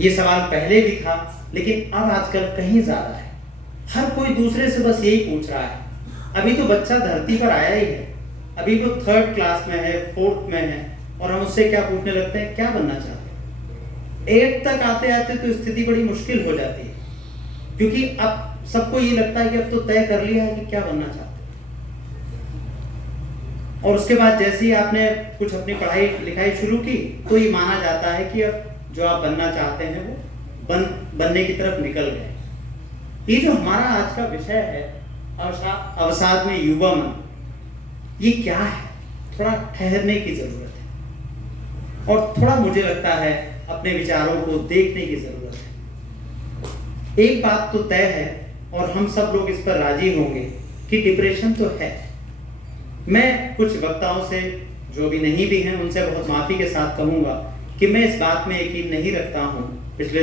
ये सवाल पहले भी था, लेकिन अब आजकल कहीं ज्यादा है। हर कोई दूसरे से बस यही पूछ रहा है। अभी तो बच्चा धरती पर आया ही है, अभी वो 3rd क्लास में है, 4th में है, और हम उससे क्या पूछने लगते हैं, क्या बनना चाहते हैं। 8 तक आते आते तो स्थिति बड़ी मुश्किल हो जाती है, क्योंकि अब सबको ये लगता है कि अब तो तय कर लिया है कि क्या बनना चाहते हैं। और उसके बाद जैसे ही आपने कुछ अपनी पढ़ाई लिखाई शुरू की, तो ये माना जाता है कि अब जो आप बनना चाहते हैं वो बनने की तरफ निकल गए। ये जो हमारा आज का विषय है, अवसाद में युवा मन, ये क्या है, थोड़ा ठहरने की जरूरत है, और थोड़ा मुझे लगता है अपने विचारों को देखने की जरूरत है। एक बात तो तय है, और हम सब लोग इस पर राजी होंगे कि डिप्रेशन तो है। मैं कुछ वक्ताओं से, जो भी नहीं भी हैं, उनसे बहुत माफी के साथ कहूंगा कि मैं इस बात में यकीन नहीं रखता हूं। पिछले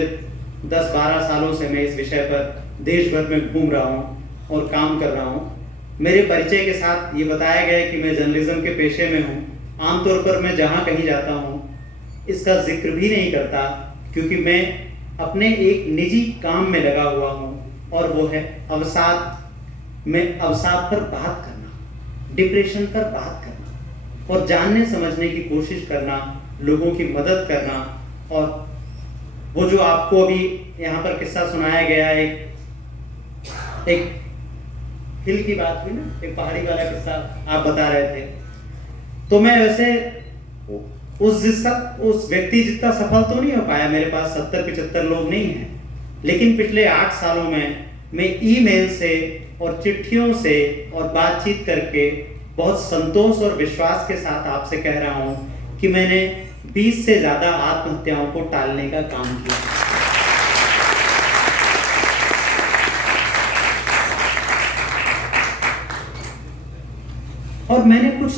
10-12 सालों से मैं इस विषय पर देश भर में घूम रहा हूं और काम कर रहा हूं। मेरे परिचय के साथ ये बताया गया है कि मैं जर्नलिज्म के पेशे में हूं। आमतौर पर मैं जहां कहीं जाता हूं इसका जिक्र भी नहीं करता, क्योंकि मैं अपने एक निजी काम में लगा हुआ हूं, और वो है अवसाद पर बात करना, डिप्रेशन पर बात करना, और जानने समझने की कोशिश करना, लोगों की मदद करना। और वो जो आपको अभी यहाँ पर किस्सा सुनाया गया, एक हिल की बात हुई ना, एक पहाड़ी वाला किस्सा आप बता रहे थे, तो मैं वैसे उस व्यक्ति जितना सफल तो नहीं हो पाया। मेरे पास 70-75 लोग नहीं हैं, लेकिन पिछले 8 सालों में मैं ईमेल से और चिट्ठियों से और बातचीत करके बहुत संतोष और विश्वास के साथ आपसे कह रहा हूं कि मैंने 20 से ज्यादा आत्महत्याओं को टालने का काम किया। और मैंने कुछ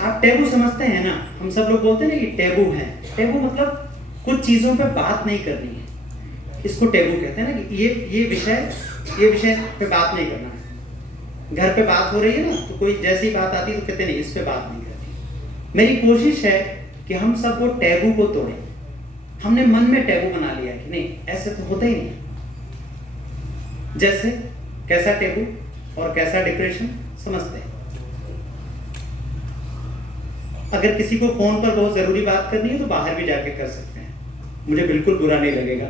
आप टैबू समझते हैं ना, हम सब लोग बोलते हैं ना कि टैबू है। टैबू मतलब कुछ चीजों पे बात नहीं करनी है, इसको टैबू कहते हैं ना, कि ये विषय पे बात नहीं करना है। घर पे बात हो रही है ना, तो कोई जैसी बात आती है तो कहते नहीं, इस पे बात नहीं करनी। मेरी कोशिश है कि हम सब वो टैबू को तोड़ें। हमने मन में टैबू बना लिया कि नहीं, ऐसे तो होता ही नहीं। जैसे कैसा टैबू और कैसा डिप्रेशन समझते हैं। अगर किसी को फोन पर बहुत जरूरी बात करनी है तो बाहर भी जाके कर सकते हैं, मुझे बिल्कुल बुरा नहीं लगेगा।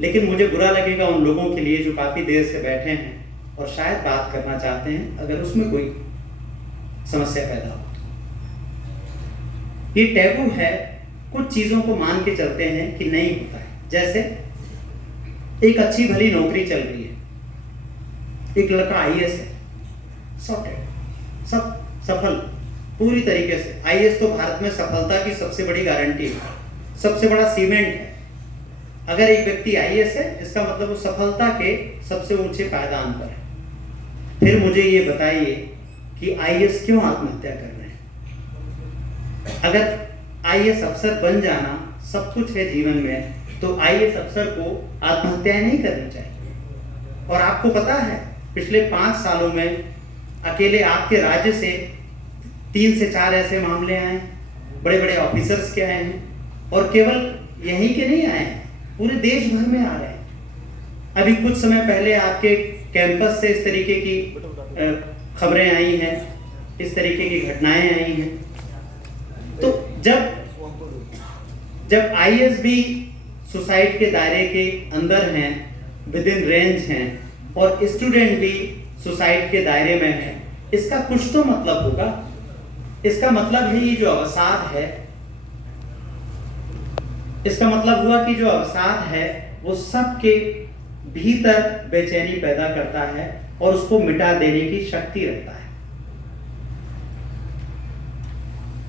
लेकिन मुझे बुरा लगेगा उन लोगों के लिए जो काफी देर से बैठे हैं और शायद बात करना चाहते हैं, अगर उसमें कोई समस्या पैदा हो। ये टैबू है, कुछ चीजों को मान के चलते हैं कि नहीं होता है। जैसे एक अच्छी भली नौकरी चल रही है, एक लड़का IAS है, सॉर्टेड, सब सफल पूरी तरीके से। IAS तो भारत में सफलता की सबसे बड़ी गारंटी है, सबसे बड़ा सीमेंट है। अगर एक व्यक्ति IAS है, इसका मतलब वो सफलता के सबसे ऊंचे पायदान पर है। फिर मुझे ये बताइए कि IAS क्यों आत्महत्या कर रहे हैं? अगर IAS अफसर बन जाना सब कुछ है जीवन में, तो IAS अफसर को आत्महत्या नहीं करनी चाहिए। और आपको पता है, पिछले 5 सालों में अकेले आपके राज्य से 3 से 4 ऐसे मामले आए हैं, बड़े बड़े ऑफिसर्स के आए हैं, और केवल यहीं के नहीं आए हैं, पूरे देश भर में आ रहे हैं। अभी कुछ समय पहले आपके कैंपस से इस तरीके की खबरें आई हैं, इस तरीके की घटनाएं आई हैं। तो जब IAS भी सुसाइड के दायरे के अंदर हैं, विद इन रेंज हैं, और स्टूडेंट भी सुसाइड के दायरे में हैं, इसका कुछ तो मतलब होगा। इसका मतलब है ये जो अवसाद है, इसका मतलब हुआ कि जो अवसाद है वो सबके भीतर बेचैनी पैदा करता है और उसको मिटा देने की शक्ति रखता है।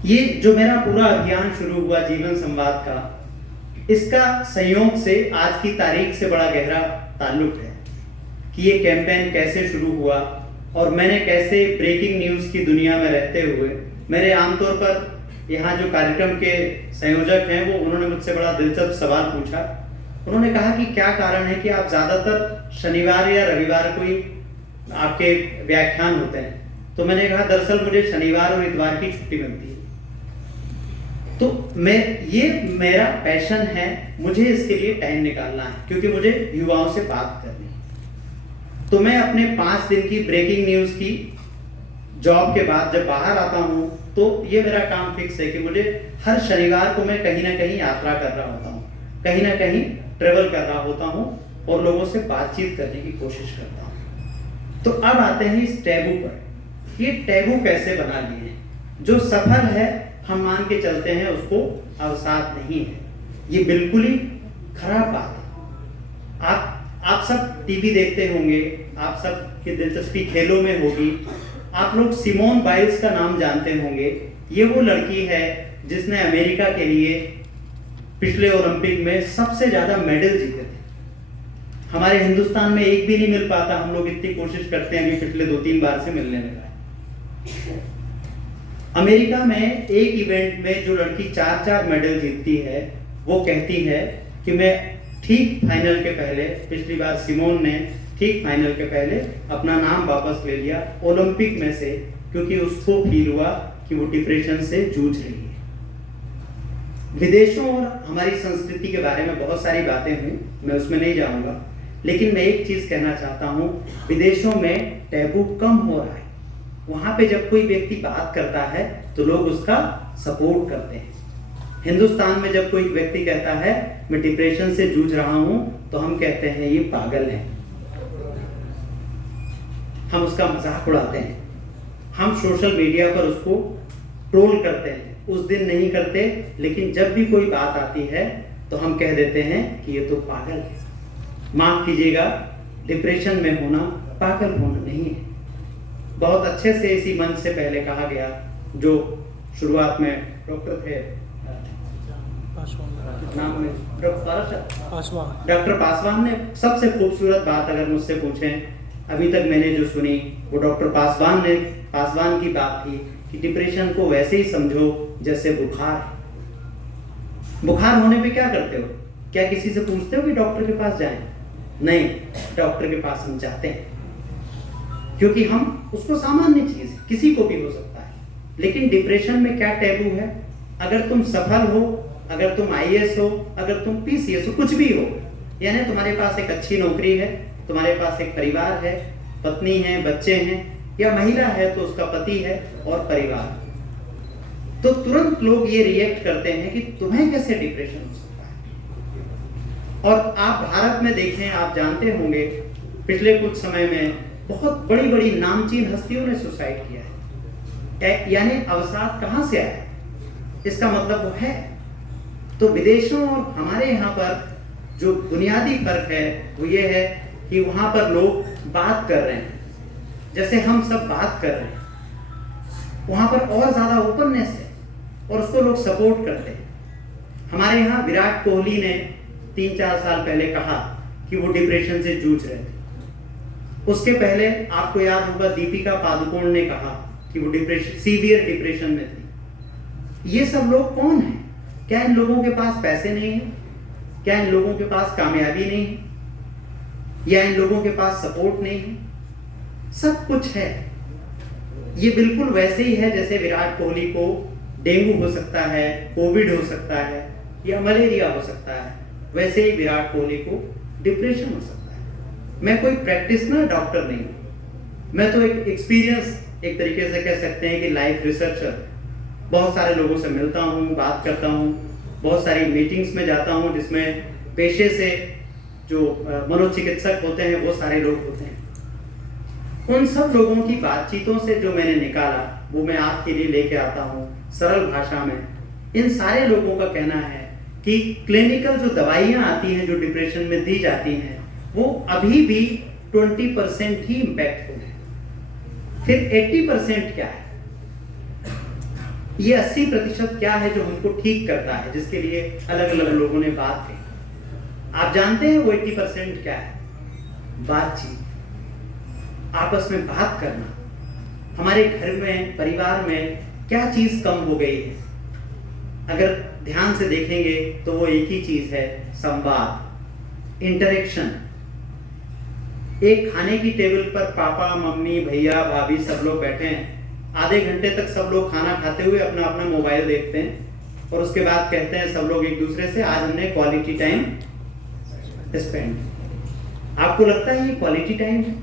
ये जो मेरा पूरा अभियान शुरू हुआ जीवन संवाद का, इसका संयोग से आज की तारीख से बड़ा गहरा ताल्लुक है कि ये कैंपेन कैसे शुरू हुआ, और मैंने कैसे ब्रेकिंग न्यूज की दुनिया में रहते हुए, मेरे आमतौर पर यहाँ जो कार्यक्रम के संयोजक हैं वो, उन्होंने मुझसे बड़ा दिलचस्प सवाल पूछा। उन्होंने कहा कि क्या कारण है कि आप ज्यादातर शनिवार या रविवार को ही आपके व्याख्यान होते हैं। तो मैंने कहा दरअसल मुझे शनिवार और इतवार की छुट्टी मिलती है। तो मैं ये मेरा पैशन है, मुझे इसके लिए टाइम निकालना है क्योंकि मुझे युवाओं से बात करनी है। तो मैं अपने 5 दिन की ब्रेकिंग न्यूज़ की जॉब के बाद जब बाहर आता हूँ तो ये मेरा काम फिक्स है कि मुझे हर शनिवार को मैं कहीं ना कहीं यात्रा कर रहा होता हूँ, कहीं ना कहीं ट्रेवल कर रहा होता हूँ और लोगों से बातचीत करने की कोशिश करता हूँ। तो अब आते हैं इस टैबू पर। ये टैबू कैसे बना लिए हैं? जो सफल है हम मान के चलते हैं उसको अवसाद नहीं है, ये बिल्कुल ही खराब बात है। आप सब टीवी देखते होंगे, आप सब की दिलचस्पी खेलों में होगी। आप लोग सिमोन बाइल्स का नाम जानते होंगे। ये वो लड़की है जिसने अमेरिका के लिए पिछले ओलंपिक में सबसे ज्यादा मेडल जीते थे। हमारे हिंदुस्तान में एक भी नहीं मिल पाता, हम लोग इतनी कोशिश करते हैं, अभी पिछले 2-3 बार से मिलने लगा है। अमेरिका में एक इवेंट में जो लड़की 4-4 मेडल जीतती है, वो कहती है कि मैं ठीक फाइनल के पहले, पिछली बार सिमोन ने ठीक फाइनल के पहले अपना नाम वापस ले लिया ओलंपिक में से, क्योंकि उसको फील हुआ कि वो डिप्रेशन से जूझ रही है। विदेशों और हमारी संस्कृति के बारे में बहुत सारी बातें हुई, मैं उसमें नहीं जाऊंगा, लेकिन मैं एक चीज कहना चाहता हूँ, विदेशों में टैबू कम हो रहा है। वहां पे जब कोई व्यक्ति बात करता है तो लोग उसका सपोर्ट करते हैं। हिंदुस्तान में जब कोई व्यक्ति कहता है मैं डिप्रेशन से जूझ रहा हूं तो हम कहते हैं ये पागल है, हम उसका मजाक उड़ाते हैं, हम सोशल मीडिया पर उसको ट्रोल करते हैं। उस दिन नहीं करते, लेकिन जब भी कोई बात आती है तो हम कह देते हैं कि ये तो पागल है। माफ कीजिएगा, डिप्रेशन में होना पागल होना नहीं है। बहुत अच्छे से इसी मंच से पहले कहा गया, जो शुरुआत में डॉक्टर थे, नाम में डॉक्टर पासवान ने सबसे खूबसूरत बात अगर मुझसे पूछें अभी तक मैंने जो सुनी, वो डॉक्टर पासवान की बात थी कि डिप्रेशन को वैसे ही समझो जैसे बुखार है। बुखार होने पे क्या करते हो? क्या किसी से पूछते हो कि डॉक्टर के पास जाएं? नहीं, डॉक्टर के पास हम जाते हैं क्योंकि हम उसको सामान्य चीज, किसी को भी हो सकता है। लेकिन डिप्रेशन में क्या टैबू है? अगर तुम सफल हो, अगर तुम आईएएस हो, अगर तुम पीसीएस हो, कुछ भी हो, यानी तुम्हारे पास एक अच्छी नौकरी है, तुम्हारे पास एक परिवार है, पत्नी है, बच्चे हैं, या महिला है तो उसका पति है और परिवार, तो तुरंत लोग ये रिएक्ट करते हैं कि तुम्हें कैसे डिप्रेशन हो सकता है। और आप भारत में देखें, आप जानते होंगे पिछले कुछ समय में बहुत बड़ी बड़ी नामचीन हस्तियों ने सुसाइड किया है। यानी अवसाद कहां से आया? इसका मतलब वो है। तो विदेशों और हमारे यहाँ पर जो बुनियादी फर्क है वो ये है कि वहां पर लोग बात कर रहे हैं जैसे हम सब बात कर रहे हैं, वहां पर और ज्यादा ओपननेस है और उसको लोग सपोर्ट करते हैं। हमारे यहाँ विराट कोहली ने 3-4 साल पहले कहा कि वो डिप्रेशन से जूझ रहे थे। उसके पहले आपको याद होगा दीपिका पादुकोण ने कहा कि वो सीवियर डिप्रेशन में थी। ये सब लोग कौन हैं? क्या इन लोगों के पास पैसे नहीं है? क्या इन लोगों के पास कामयाबी नहीं है? या इन लोगों के पास सपोर्ट नहीं है? सब कुछ है। ये बिल्कुल वैसे ही है जैसे विराट कोहली को डेंगू हो सकता है, कोविड हो सकता है या मलेरिया हो सकता है, वैसे ही विराट कोहली को डिप्रेशन हो सकता है। मैं कोई प्रैक्टिशनर डॉक्टर नहीं हूं, मैं तो एक एक्सपीरियंस, एक तरीके से कह सकते हैं कि लाइफ रिसर्चर। बहुत सारे लोगों से मिलता हूं, बात करता हूं, बहुत सारी मीटिंग्स में जाता हूं जिसमें पेशे से जो मनोचिकित्सक होते हैं वो सारे लोग होते हैं। उन सब लोगों की बातचीतों से जो मैंने निकाला वो मैं आपके लिए लेके आता हूँ सरल भाषा में। इन सारे लोगों का कहना है कि क्लिनिकल जो दवाइयाँ आती हैं, जो डिप्रेशन में दी जाती हैं, वो अभी भी 20% ही इम्पैक्टफुल है। फिर 80% क्या है? ये 80% क्या है जो हमको ठीक करता है, जिसके लिए अलग अलग लोगों ने बात की। आप जानते हैं वो 80% क्या है? बातचीत, आपस में बात करना। हमारे घर में, परिवार में क्या चीज कम हो गई है? अगर ध्यान से देखेंगे तो वो एक ही चीज है, संवाद, इंटरेक्शन। एक खाने की टेबल पर पापा, मम्मी, भैया, भाभी सब लोग बैठे हैं, आधे घंटे तक सब लोग खाना खाते हुए अपना अपना मोबाइल देखते हैं, और उसके बाद कहते हैं सब लोग एक दूसरे से, आज हमने क्वालिटी टाइम स्पेंड। आपको लगता है ये क्वालिटी टाइम है?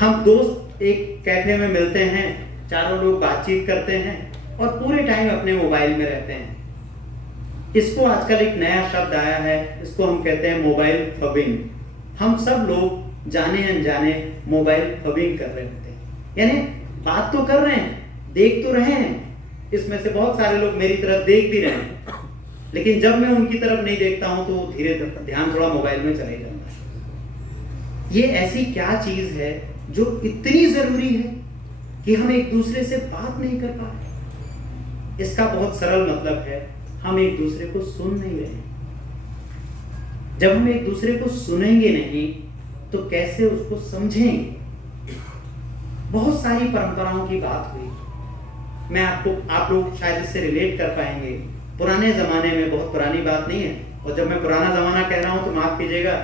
हम दोस्त एक कैफे में मिलते हैं, चारों लोग बातचीत करते हैं और पूरे टाइम अपने मोबाइल में रहते हैं। इसको आजकल एक नया शब्द आया है, इसको हम कहते हैं मोबाइल फबिंग। हम सब लोग जाने अनजाने मोबाइल फबिंग कर रहे होते हैं, यानी बात तो कर रहे हैं, देख तो रहे हैं, इसमें से बहुत सारे लोग मेरी तरफ देख भी रहे हैं, लेकिन जब मैं उनकी तरफ नहीं देखता हूं तो धीरे धीरे ध्यान थोड़ा मोबाइल में चले जाता है। ये ऐसी क्या चीज है जो इतनी जरूरी है कि हम एक दूसरे से बात नहीं कर पा रहे? इसका बहुत सरल मतलब है, हम एक दूसरे को सुन नहीं रहे। जब हम एक दूसरे को सुनेंगे नहीं तो कैसे उसको समझेंगे? बहुत सारी परंपराओं की बात हुई, मैं आप लोग शायद इससे रिलेट कर पाएंगे। पुराने जमाने में, बहुत पुरानी बात नहीं है, और जब मैं पुराना जमाना कह रहा हूं तो माफ कीजिएगा,